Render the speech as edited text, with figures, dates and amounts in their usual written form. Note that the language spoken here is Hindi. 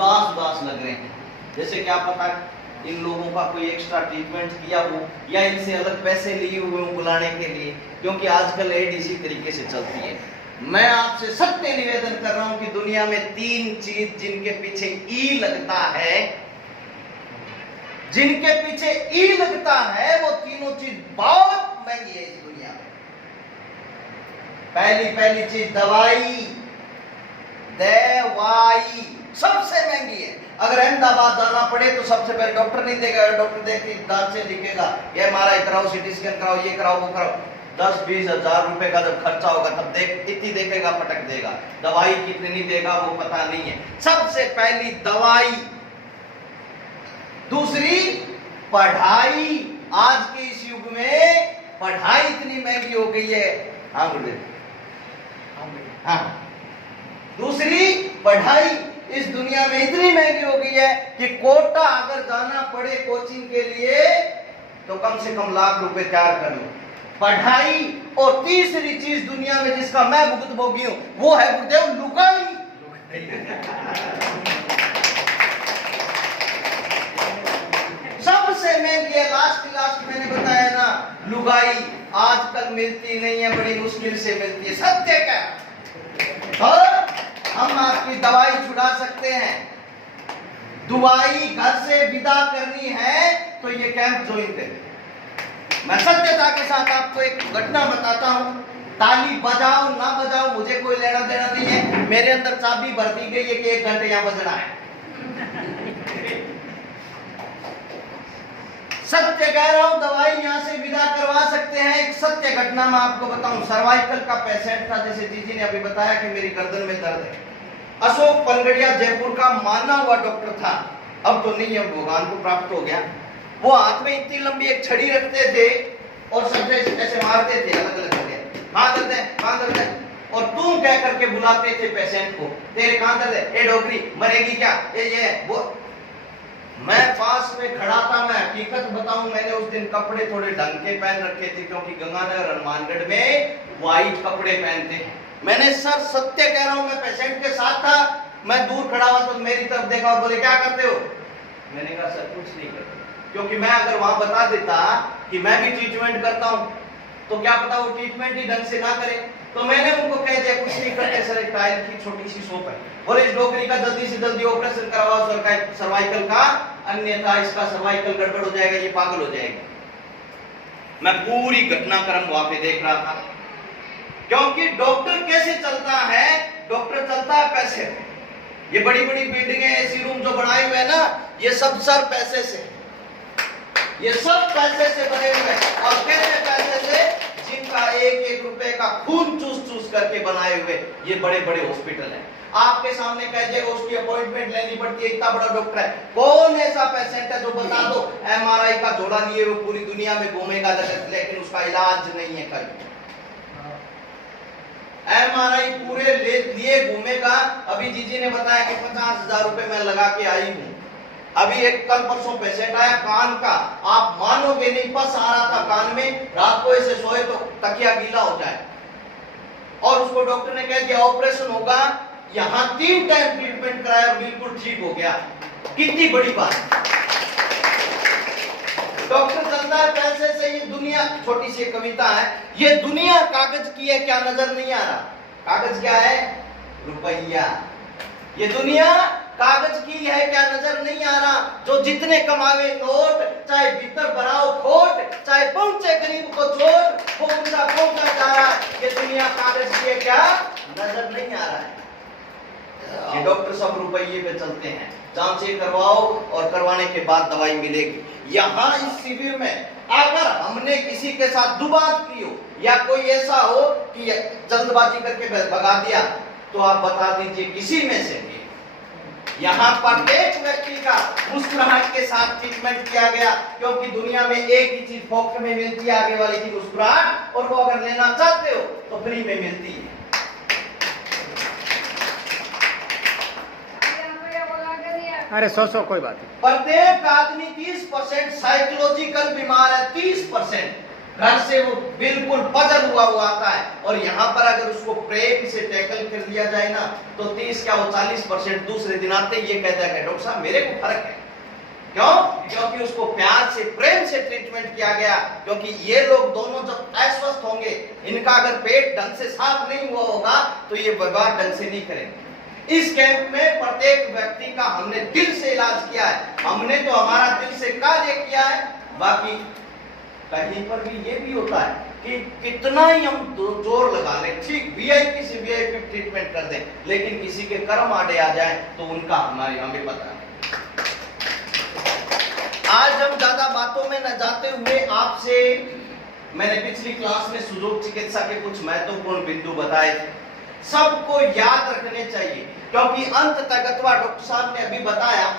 उदास उदास लग रहे हैं, जैसे क्या पता इन लोगों का कोई एक्स्ट्रा ट्रीटमेंट किया हो या इनसे अलग पैसे लिए हुए हो बुलाने के लिए, क्योंकि आजकल एड इसी तरीके से चलती है। मैं आपसे सत्य निवेदन कर रहा हूं कि दुनिया में 3 चीज जिनके पीछे ई लगता है, जिनके पीछे ई लगता है, वो तीनों चीज बहुत महंगी है इस दुनिया में। पहली चीज दवाई सबसे महंगी है। अगर अहमदाबाद जाना पड़े तो सबसे पहले डॉक्टर नहीं देगा, डॉक्टर देखते दांत से लिखेगा ये एमआरआई कराओ, सीटी स्कैन कराओ, ये कराओ, वो कराओ। 10-20 हजार रुपए का जब खर्चा होगा तब इतनी देखेगा, पटक देगा। दवाई कितनी देगा वो पता नहीं है। सबसे पहली दवाई, दूसरी पढ़ाई। आज के इस युग में पढ़ाई इतनी महंगी हो गई है। हाँ गुरुदेव, हाँ, दूसरी पढ़ाई इस दुनिया में इतनी महंगी हो गई है कि कोटा अगर जाना पड़े कोचिंग के लिए तो कम से कम लाख रुपए तैयार कर लो, पढ़ाई। और तीसरी चीज दुनिया में जिसका मैं भुगतभोगी हूं वो है गुरुदेव लुगाई। सबसे महंगी है, लास्ट मैंने बताया ना, लुगाई। आजकल मिलती नहीं है, बड़ी मुश्किल से मिलती है। सत्य क्या? और हम आपकी दवाई छुड़ा सकते हैं। दवाई घर से विदा करनी है तो ये कैंप ज्वाइन करें। मैं सत्यता के साथ आपको एक घटना बताता हूं। ताली बजाओ ना बजाओ मुझे कोई लेना देना नहीं है। मेरे अंदर चाबी भर दी गई है कि 1 घंटे यहां बजना है। सत्य कह रहा हूं, दवाई यहां से विदा करवा सकते हैं। एक सत्य घटना मैं आपको बताऊं। सर्वाइकल का पेशेंट था, जैसे जीजी ने अभी बताया कि मेरी गर्दन में दर्द है। अशोक पनगड़िया जयपुर का माना हुआ डॉक्टर था, अब तो नहीं है, भगवान को प्राप्त हो गया। वो हाथ में इतनी लंबी एक छड़ी रखते थे और सब ऐसे मारते थे अलग अलग जगह। कहां दर्द है, कहां दर्द है, और तुम कह करके बुलाते थे पेशेंट को, तेरे कहां दर्द है, ए डॉक्टरी मरेगी क्या, ये वो। मैं पास में खड़ा था। मैं हकीकत बताऊं, मैंने उस दिन कपड़े थोड़े ढंग के पहन रखे थे, क्योंकि गंगानगर हनुमानगढ़ में व्हाइट कपड़े पहनते हैं। मैंने सर सत्य कह रहा हूं, मैं पेशेंट के साथ था। मैं दूर खड़ा हुआ तो मेरी तरफ देखा और बोले क्या करते हो। मैंने कहा सर कुछ नहीं करते, क्योंकि मैं अगर वहां बता देता कि मैं भी ट्रीटमेंट करता हूं तो क्या पता वो ट्रीटमेंट ही ढंग से ना करे। तो मैंने उनको कह दिया कुछ नहीं करते सर, एक टाइल की छोटी सी सोप है, बोले इस डॉक्टरी का जल्दी से जल्दी ऑपरेशन करवाओ सर्वाइकल का, अन्यथा इसका सर्वाइकल गड़बड़ हो जाएगा, ये पागल हो जाएगा। मैं पूरी घटनाक्रम वहां पे देख रहा था, क्योंकि डॉक्टर कैसे चलता है, डॉक्टर चलता है पैसे। ये बड़ी बड़ी बिल्डिंगें, एसी रूम जो बनाए हुए हैं ना, ये सब सर पैसे से, ये सब पैसे से बने हुए हैं। और कैसे पैसे से, जिनका 1-1 रुपए का खून चूस करके बनाए हुए ये बड़े बड़े हॉस्पिटल हैं। आपके सामने कह दिएगा उसकी अपॉइंटमेंट लेनी पड़ती है, इतना बड़ा डॉक्टर है। कौन ऐसा पेशेंट है जो बता दो एमआरआई का जोड़ा लिए वो पूरी दुनिया में घूमेगा लेकिन उसका इलाज नहीं है कहीं। एमआरआई पूरे लिए घूमेगा। अभी जीजी ने बताया कि 50,000 रुपए मैं लगा के आई हूं। अभी एक कल परसों पेशेंट आया कान का, आप मानोगे नहीं, पस आ रहा था कान में, रात को ऐसे सोए तो तकिया गीला हो जाए, और उसको डॉक्टर ने कह दिया ऑपरेशन होगा। यहां 3 टाइम ट्रीटमेंट कराया और बिल्कुल ठीक हो गया। कितनी बड़ी बात। डॉक्टर चलता है पैसे से। ये दुनिया, छोटी सी कविता है, ये दुनिया कागज की है क्या नजर नहीं आ रहा। कागज क्या है, रुपया। ये दुनिया कागज की है क्या नजर नहीं आ रहा। जो जितने कमावे नोट, चाहे भीतर भराओ खोट, चाहे पहुंचे गरीब को चोट, वो उनका पहुंचा जा रहा। ये दुनिया कागज की है क्या नजर नहीं आ रहा है। ये डॉक्टर सब रुपये पे चलते हैं। जांचें करवाओ और करवाने के बाद दवाई मिलेगी। यहाँ इस शिविर में अगर हमने किसी के साथ दुबात की हो या कोई ऐसा हो कि जल्दबाजी करके भगा दिया, तो आप बता दीजिए किसी में से भी यहाँ पर एक व्यक्ति का मुस्कुराहट के साथ ट्रीटमेंट किया गया, क्योंकि दुनिया में एक ही चीज फोक्ट में मिलती है आगे वाले की मुस्कुराहट, और वो अगर लेना चाहते हो तो फ्री में मिलती है। अरे सो कोई बात नहीं। प्रत्येक आदमी 30% साइकोलॉजिकल बीमार है, 30%। घर से वो बिल्कुल पजल हुआ आता है, और यहाँ पर अगर उसको प्रेम से टैकल कर लिया जाए ना, तो 30 क्या वो 40% दूसरे दिन आते ये कहता है डॉक्टर साहब मेरे को फर्क है। क्यों? क्योंकि उसको प्यार से प्रेम से ट्रीटमेंट किया गया। क्योंकि ये लोग दोनों जब अस्वस्थ होंगे, इनका अगर पेट ढंग से साफ नहीं हुआ होगा तो ये व्यवहार ढंग से नहीं करेंगे। इस कैंप में प्रत्येक व्यक्ति का हमने दिल से इलाज किया है, हमने तो हमारा दिल से कार्य किया है। बाकी कहीं पर भी ये भी होता है कि कितना ही हम जोर लगा लें, ठीक वीआईपी से वीआईपी ट्रीटमेंट कर दें, लेकिन किसी के कर्म आड़े आ जाए तो उनका हमें पता है। आज हम ज्यादा बातों में न जाते हुए आपसे, मैंने पिछली क्लास में सुजोग चिकित्सा के कुछ महत्वपूर्ण बिंदु बताए थे, सबको याद रखने चाहिए। क्योंकि अंत तक डॉक्टर साहब ने अभी बताया